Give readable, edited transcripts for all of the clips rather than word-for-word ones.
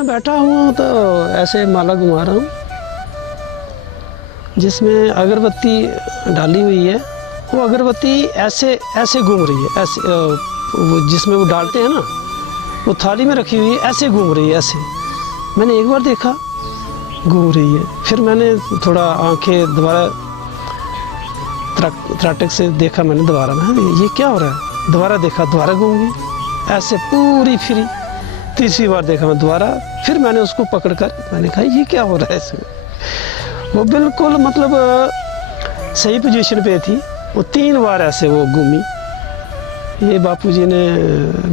मैं बैठा हूँ तो ऐसे माला घुमा रहा हूँ जिसमें अगरबत्ती डाली हुई है। वो अगरबत्ती ऐसे ऐसे घूम रही है, ऐसे वो जिसमें वो डालते हैं ना, वो थाली में रखी हुई है, ऐसे घूम रही है ऐसे। मैंने एक बार देखा घूम रही है, फिर मैंने थोड़ा आंखें दोबारा त्राटक से देखा, मैंने दोबारा, मैं ये क्या हो रहा है, दोबारा देखा, दोबारा घूम गई ऐसे पूरी फिरी। तीसरी बार देखा मैं दोबारा, फिर मैंने उसको पकड़कर मैंने कहा ये क्या हो रहा है इसमें। वो बिल्कुल मतलब सही पोजीशन पे थी। वो 3 बार ऐसे वो घूमी। ये बापूजी ने,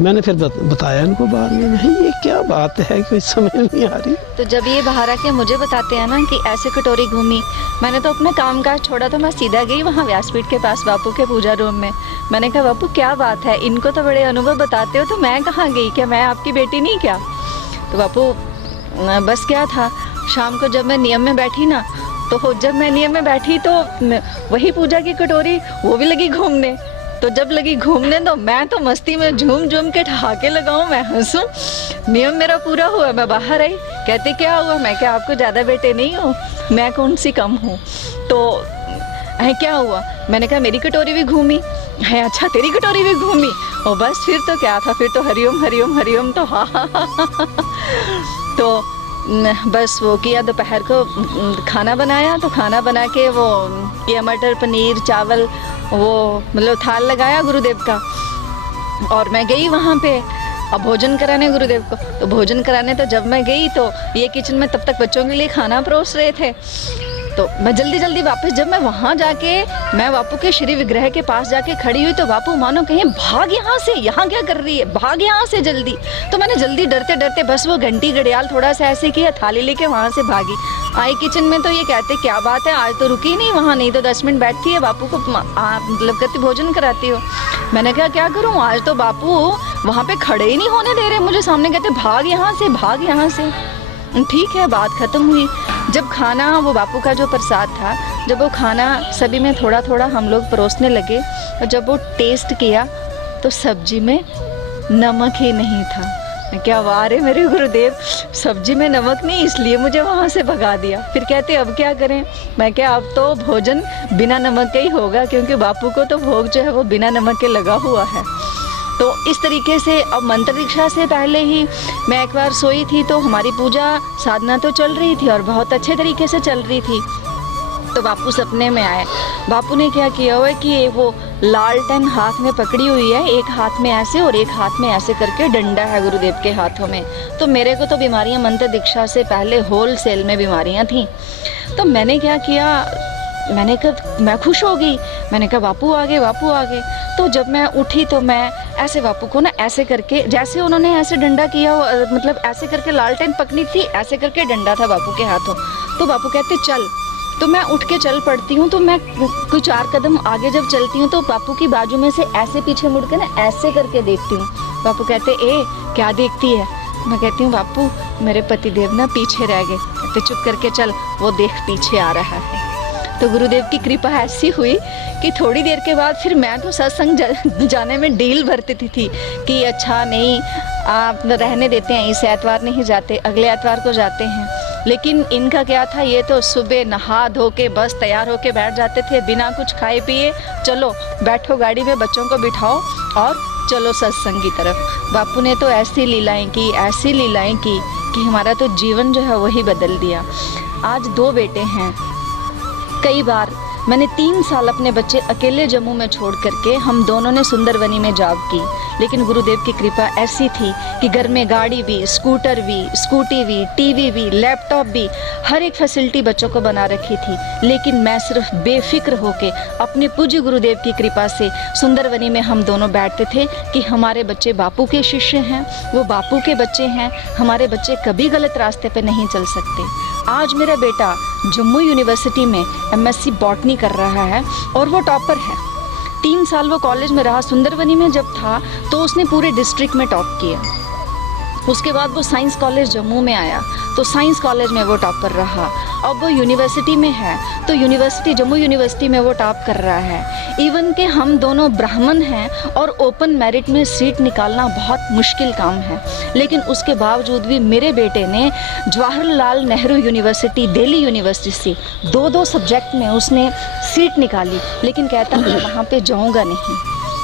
मैंने फिर बताया इनको बाद में, नहीं ये क्या बात है, कोई समझ नहीं आ रही। तो जब ये बाहर आके मुझे बताते हैं ना कि ऐसे कटोरी घूमी, मैंने तो अपना काम काज छोड़ा, तो मैं सीधा गई वहाँ व्यासपीठ के पास बापू के पूजा रूम में। मैंने कहा बापू क्या बात है, इनको तो बड़े अनुभव बताते हो, तो मैं कहाँ गई, क्या मैं आपकी बेटी नहीं क्या? तो बापू बस क्या था, शाम को जब मैं नियम में बैठी ना, तो जब मैं नियम में बैठी तो वही पूजा की कटोरी वो भी लगी घूमने। तो जब लगी घूमने तो मैं तो मस्ती में झूम झूम के ठहाके लगाऊं, मैं हंसूं। नियम मेरा पूरा हुआ, मैं बाहर आई, कहते क्या हुआ? मैं क्या आपको ज़्यादा बेटे नहीं हूँ, मैं कौन सी कम हूँ? तो है क्या हुआ? मैंने कहा मेरी कटोरी भी घूमी है। अच्छा तेरी कटोरी भी घूमी? और बस फिर तो क्या था, फिर तो हरिओम हरिओम हरिओम, तो तो बस वो किया। दोपहर को खाना बनाया, तो खाना बना के वो किया मटर पनीर चावल, वो मतलब थाल लगाया गुरुदेव का, और मैं गई वहाँ पे अब भोजन कराने गुरुदेव को। तो भोजन कराने तो जब मैं गई तो ये किचन में तब तक बच्चों के लिए खाना परोस रहे थे। तो मैं जल्दी जल्दी वापस, जब मैं वहाँ जाके मैं बापू के श्री विग्रह के पास जाके खड़ी हुई, तो बापू मानो कहीं भाग यहाँ से, यहाँ क्या कर रही है, भाग यहाँ से जल्दी। तो मैंने जल्दी डरते डरते बस वो घंटी घड़ियाल थोड़ा सा ऐसे किया, थाली लेके वहाँ से भागी। आई किचन में तो ये कहते क्या बात है, आज तो रुकी नहीं वहाँ, नहीं तो 10 मिनट बैठती है बापू को मतलब करती भोजन कराती हो। मैंने कहा क्या करूँ, आज तो बापू वहाँ पे खड़े ही नहीं होने दे रहे मुझे सामने, कहते भाग यहाँ से, भाग यहाँ से। ठीक है, बात ख़त्म हुई। जब खाना, वो बापू का जो प्रसाद था, जब वो खाना सभी में थोड़ा थोड़ा हम लोग परोसने लगे, और जब वो टेस्ट किया तो सब्जी में नमक ही नहीं था। मैं क्या, वाह रे मेरे गुरुदेव, सब्जी में नमक नहीं, इसलिए मुझे वहाँ से भगा दिया। फिर कहते अब क्या करें? मैं क्या, अब तो भोजन बिना नमक के ही होगा, क्योंकि बापू को तो भोग जो है वो बिना नमक के लगा हुआ है। तो इस तरीके से अब मंत्र दीक्षा से पहले ही मैं एक बार सोई थी, तो हमारी पूजा साधना तो चल रही थी और बहुत अच्छे तरीके से चल रही थी। तो बापू सपने में आए। बापू ने क्या किया हुआ है कि वो लालटेन हाथ में पकड़ी हुई है, एक हाथ में ऐसे और एक हाथ में ऐसे करके डंडा है गुरुदेव के हाथों में। तो मेरे को तो बीमारियां मंत्र दीक्षा से पहले होल सेल में बीमारियां थीं। तो मैंने क्या किया, मैंने कहा, मैं खुश हो गई, मैंने कहा बापू आ गए, बापू आ गए। तो जब मैं उठी तो मैं ऐसे बापू को ना ऐसे करके, जैसे उन्होंने ऐसे डंडा किया, मतलब ऐसे करके लालटेन पकड़ी थी, ऐसे करके डंडा था बापू के हाथों। तो बापू कहते चल, तो मैं उठ के चल पड़ती हूँ। तो मैं कुछ 4 कदम आगे जब चलती हूँ तो बापू की बाजू में से ऐसे पीछे मुड़ के ना ऐसे करके देखती हूँ। बापू कहते ए क्या देखती है? मैं कहती हूँ बापू मेरे पतिदेव ना पीछे रह गए। कहते चुप करके चल, वो देख पीछे आ रहा है। तो गुरुदेव की कृपा ऐसी हुई कि थोड़ी देर के बाद फिर मैं तो सत्संग जाने में डील भरती थी कि अच्छा नहीं, आप रहने देते हैं, इस एतवार नहीं जाते, अगले एतवार को जाते हैं। लेकिन इनका क्या था, ये तो सुबह नहा धो के बस तैयार होके बैठ जाते थे बिना कुछ खाए पिए। चलो बैठो गाड़ी में, बच्चों को बिठाओ और चलो सत्संग की तरफ। बापू ने तो ऐसी लीलाएं की, ऐसी लीलाएं की कि हमारा तो जीवन जो है वही बदल दिया। आज 2 बेटे हैं। कई बार मैंने 3 साल अपने बच्चे अकेले जम्मू में छोड़ करके हम दोनों ने सुंदरवनी में जॉब की, लेकिन गुरुदेव की कृपा ऐसी थी कि घर में गाड़ी भी, स्कूटर भी, स्कूटी भी, टीवी भी, लैपटॉप भी, हर एक फैसिलिटी बच्चों को बना रखी थी। लेकिन मैं सिर्फ बेफिक्र होके अपने पूज्य गुरुदेव की कृपा से सुंदरवनी में हम दोनों बैठते थे कि हमारे बच्चे बापू के शिष्य हैं, वो बापू के बच्चे हैं, हमारे बच्चे कभी गलत रास्ते पे नहीं चल सकते। आज मेरा बेटा जम्मू यूनिवर्सिटी में MSc बॉटनी कर रहा है और वो टॉपर है। 3 साल वो कॉलेज में रहा। सुंदरवनी में जब था तो उसने पूरे डिस्ट्रिक्ट में टॉप किया। उसके बाद वो साइंस कॉलेज जम्मू में आया तो साइंस कॉलेज में वो टॉपर रहा। अब वो यूनिवर्सिटी में है तो यूनिवर्सिटी जम्मू यूनिवर्सिटी में वो टॉप कर रहा है। इवन कि हम दोनों ब्राह्मण हैं और ओपन मेरिट में सीट निकालना बहुत मुश्किल काम है, लेकिन उसके बावजूद भी मेरे बेटे ने जवाहरलाल नेहरू यूनिवर्सिटी दिल्ली यूनिवर्सिटी से 2-2 सब्जेक्ट में उसने सीट निकाली। लेकिन कहता मैं वहाँ पे जाऊँगा नहीं,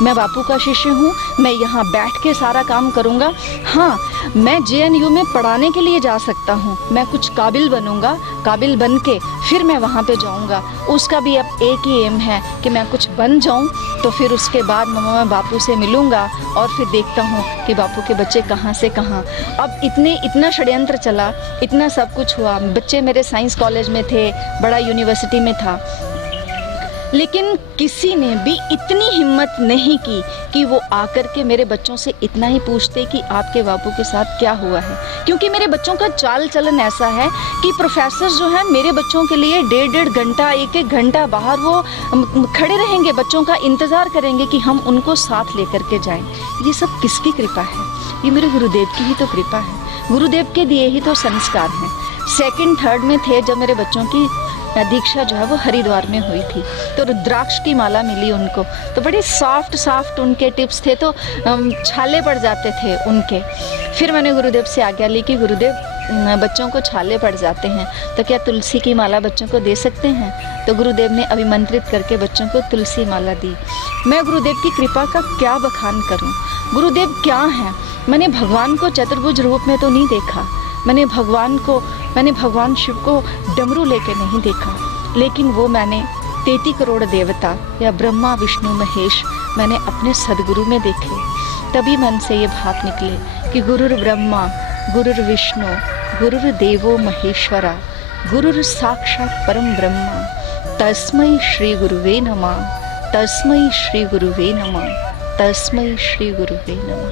मैं बापू का शिष्य हूँ, मैं यहाँ बैठ के सारा काम करूँगा। हाँ, मैं JNU में पढ़ाने के लिए जा सकता हूँ, मैं कुछ काबिल बनूँगा, काबिल बन के फिर मैं वहाँ पे जाऊँगा। उसका भी अब एक ही एम है कि मैं कुछ बन जाऊँ, तो फिर उसके बाद मैं बापू से मिलूँगा और फिर देखता हूँ कि बापू के बच्चे कहाँ से कहाँ। अब इतना षड्यंत्र चला, इतना सब कुछ हुआ। बच्चे मेरे साइंस कॉलेज में थे, बड़ा यूनिवर्सिटी में था, लेकिन किसी ने भी इतनी हिम्मत नहीं की कि वो आकर के मेरे बच्चों से इतना ही पूछते कि आपके बापू के साथ क्या हुआ है। क्योंकि मेरे बच्चों का चाल चलन ऐसा है कि प्रोफेसर जो है मेरे बच्चों के लिए 1.5 घंटा 1-1 घंटा बाहर वो खड़े रहेंगे, बच्चों का इंतज़ार करेंगे कि हम उनको साथ लेकर के जाएं। ये सब किसकी कृपा है? ये मेरे गुरुदेव की ही तो कृपा है, गुरुदेव के दिए ही तो संस्कार हैं। 2nd 3rd में थे जब मेरे बच्चों की दीक्षा जो है वो हरिद्वार में हुई थी, तो रुद्राक्ष की माला मिली उनको, तो बड़े सॉफ्ट उनके टिप्स थे, तो छाले पड़ जाते थे उनके। फिर मैंने गुरुदेव से आज्ञा ली कि गुरुदेव बच्चों को छाले पड़ जाते हैं तो क्या तुलसी की माला बच्चों को दे सकते हैं? तो गुरुदेव ने अभिमंत्रित करके बच्चों को तुलसी माला दी। मैं गुरुदेव की कृपा का क्या बखान करूं? गुरुदेव क्या हैं? मैंने भगवान को चतुर्भुज रूप में तो नहीं देखा, मैंने भगवान शिव को डमरू लेके नहीं देखा, लेकिन वो मैंने 33 करोड़ देवता या ब्रह्मा विष्णु महेश मैंने अपने सदगुरु में देखे। तभी मन से ये भाव निकले कि गुरुर ब्रह्मा गुरुर विष्णु गुरुर देवो महेश्वरा गुरुर साक्षात परम ब्रह्मा तस्मै श्री गुरुवे नमः, तस्मै श्री गुरुवे नमः, तस्मै श्री गुरुवे नमः।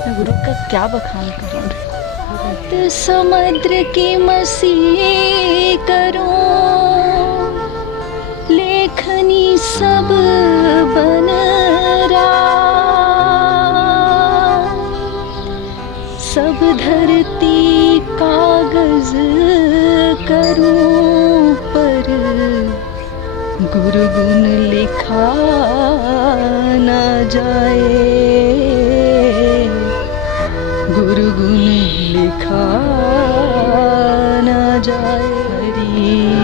मैं गुरु का क्या बखान करूँ? समुद्र की मसी करूं, लेखनी सब बन रहा, सब धरती कागज करूं, पर गुरु गुण लिखा ना जाए, गुरु गुण लिखा ना जाए। हरि